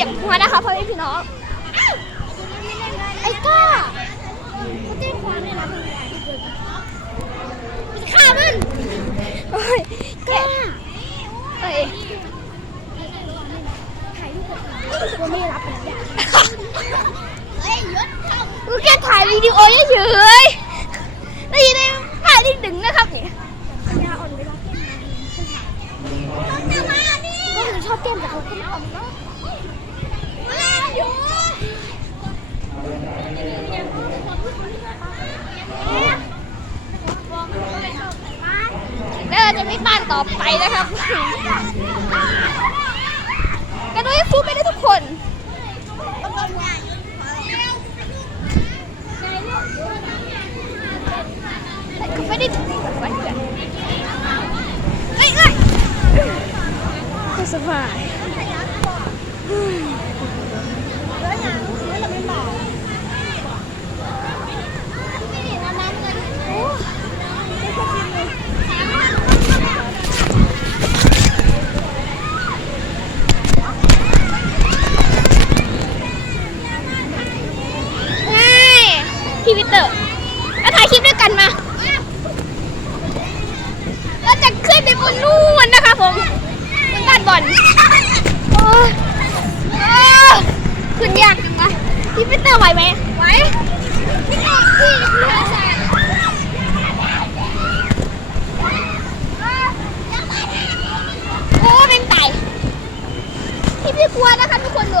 ยียบหัวนะคะพ่อแม่พี่น้องไอ้ก้าเขาเต้นควานเลยนะพี่ข้ามันโอ้ยแกเอ้ยกูไม่รับเลยเฮ้ยยุดกูแค่ถ่ายวิดีโอเฉยๆได้ยินได้ถ่ายนิดึงนะครับเนี่ยเขาจะมาดิก็ถึงชอบเต้นแต่เขาก็ไม่อ่อนเนาะ ต่อไปนะครับ กระโดดฟูไปได้ทุกคนก็ไม่ได้ไม่ได้ไม่สบาย พี่ปีเตอร์ไหวไหมไหวพี่เตอร์ี่พี่เตอร์ใส่โอ้เป็นไก่พี่พี่กลัวนะคะทุกคนดู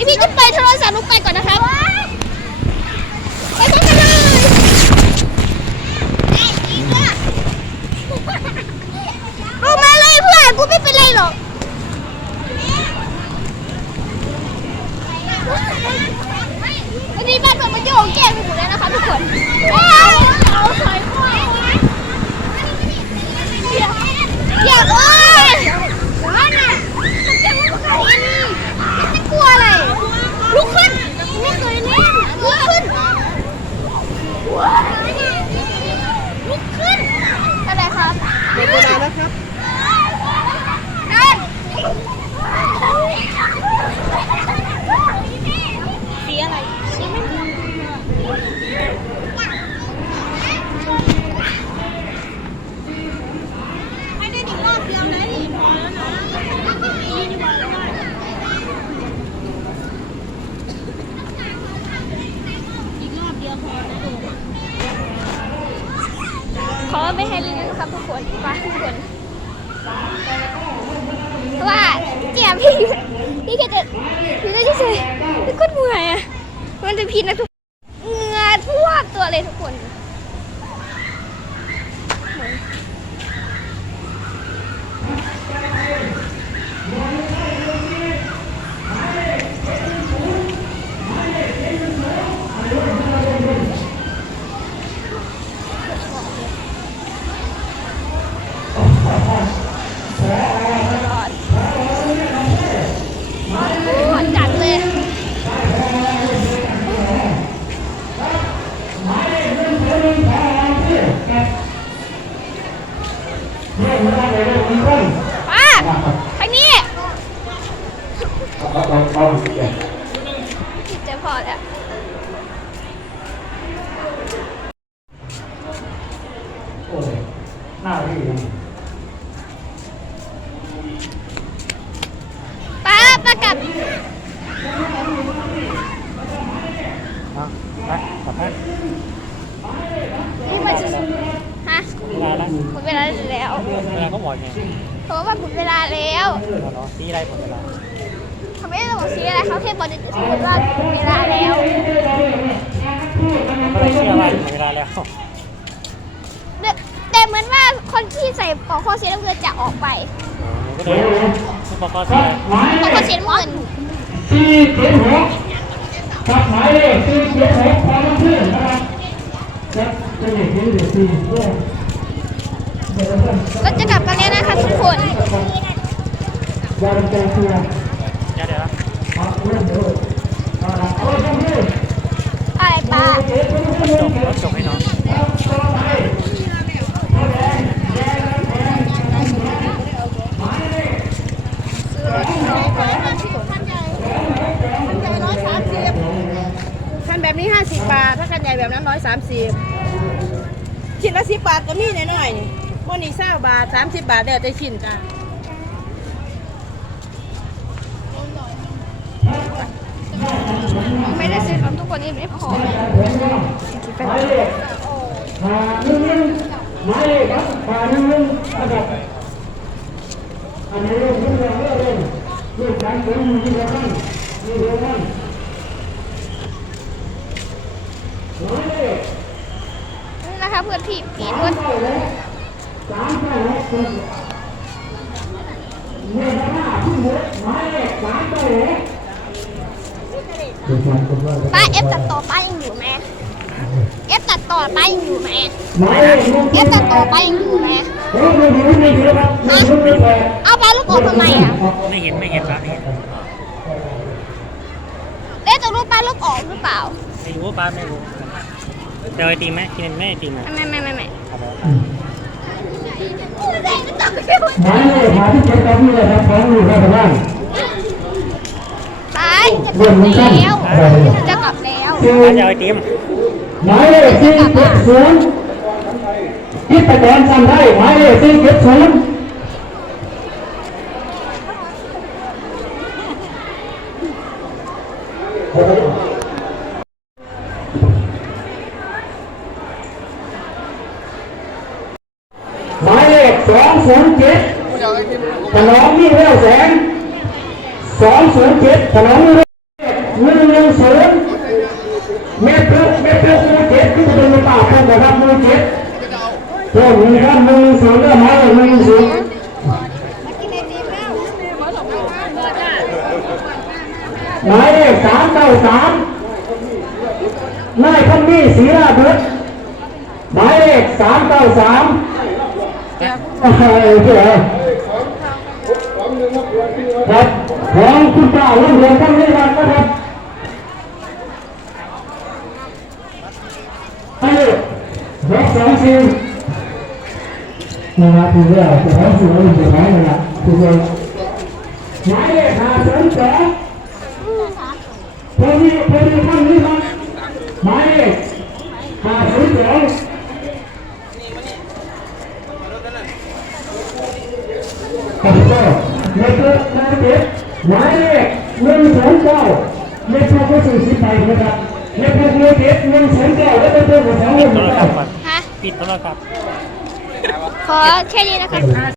พี่พี่จะไปโทรศัพท์ลูกไปก่อนนะครับ ไม่ให้ลื้นะครับทุกคนฟ้าทุกคนว่าเจียพี่พี่แกจะพี่จะใส่พี่ก็เหนื่อยอะมันจะพีดนะทุก ป้าทางนี้เจ็บพอแล้วหน้าพี่ป้าป้ากลับไปกลับไป เวลาละหมดเวลาแล้วเวลาก็หมดไงเพราะว่าหมดเวลาแล้วเนาะสีอะไรหมดเวลาเขาไม่ได้บอกซีอะไรเขาแค่บอกเด็กๆว่าหมดเวลาแล้วก็เลยเชื่อว่าหมดเวลาแล้วแต่เหมือนว่าคนที่ใส่ปอกคอสีน้ำเงินจะออกไปก็เลยปอกคอสีปอกคอสีน้ำเงินสี่เจ็ดหกครับหมายเลขสี่เจ็ดหกความเพื่อนนะครับจะจะเด็กเด็กสี่ ยาดมแกเสียเดี๋ยวเดี๋ยวครับเรื่องเดียวเอาละเอาน้ำพึ่งอะไรปลาเจ็ดน้ำพึ่งจบรถจบให้น้องต่อไปพ่อแดงแดงแดงหมายเลขคันแบบนี้ห้าสิบบาท ถ้าคันใหญ่แบบนั้นร้อยสามสิบชิ้นละสิบบาทก็มีน้อยๆนี่พวกนี้เศร้าบาทสามสิบบาทเดี๋ยวจะชิ้นจ้า ไม่ได้ซื้อของทุกคนนี่ไม่พอหมายเลขห้าหนึ่งหนึ่งหมายเลขครับห้าหนึ่งหนึ่งนะครับอันนี้เรื่องเรื่องเรื่องเรื่องเรื่องการเงินมีเรื่องนั้นมีเรื่องนั้นหมายเลขนี่นะคะเพื่อนพี่ปีนสามรถเก้าหกสามเก้าหกคนเมื่อหน้าที่หกหมายเลขสามเก้าหก ป้าเอฟตัดต่อป้ายังอยู่ไหมเอฟตัดต่อป้ายังอยู่ไหมหมายเลขหนึ่งเอฟตัดต่อป้ายังอยู่ไหมเฮ้ยดูดูดูดูครับดูดูดูแปดเอาป้าลูกออกทำไมอะไม่เห็นไม่เห็นครับไม่เห็นเอ๊ะตกลงป้าลูกออกหรือเปล่าไม่รู้ป้าไม่รู้เจอไอติมไหมกินไม่ไอติมอะไม่ไม่ไม่ไม่ครับผมไม่ได้ก็ต้องหมายเลขหาที่เจ็ดกับนี่เลยครับของอยู่ครับท่านป้าจะกลับแล้วจะกลับแล้วคือป้าจะเอาไอติมหมายเลขที่เจ็ดศูนย์คิดไปก่อนจำได้หมายเลขที่เจ็ดศูนย์หมายเลขสองศูนย์เจ็ดถนอมนี่เร็วแสงสองศูนย์เจ็ดถนอมนี่ ศูนย์เริ่มมาเลยมือศูนย์หมายเลขสามเก้าสามนายพันมีศรีราบุตรหมายเลขสามเก้าสามโอเคครับของคุณป้าลุงเรือนท่านนี้นะครับให้รถสองสี่ นะครับคือเรื่องจะท้องสูงหรือจะท้องนี่แหละคือเรื่องหมายเลขห้าศูนย์สองพอดีพอดีท่านนี้ครับหมายเลขห้าศูนย์สองครับก็เลขเลขเจ็ดหมายเลขหนึ่งสองเก้าเลขพวกผู้สื่อสิบใบนะครับเลขพวกเลขเจ็ดหนึ่งสองเก้าและเลขพวกสองหนึ่งโทรศัเก้าพท์ก่อนฮะปิดโทรศัพท์ ขอแค่นี้นะคะ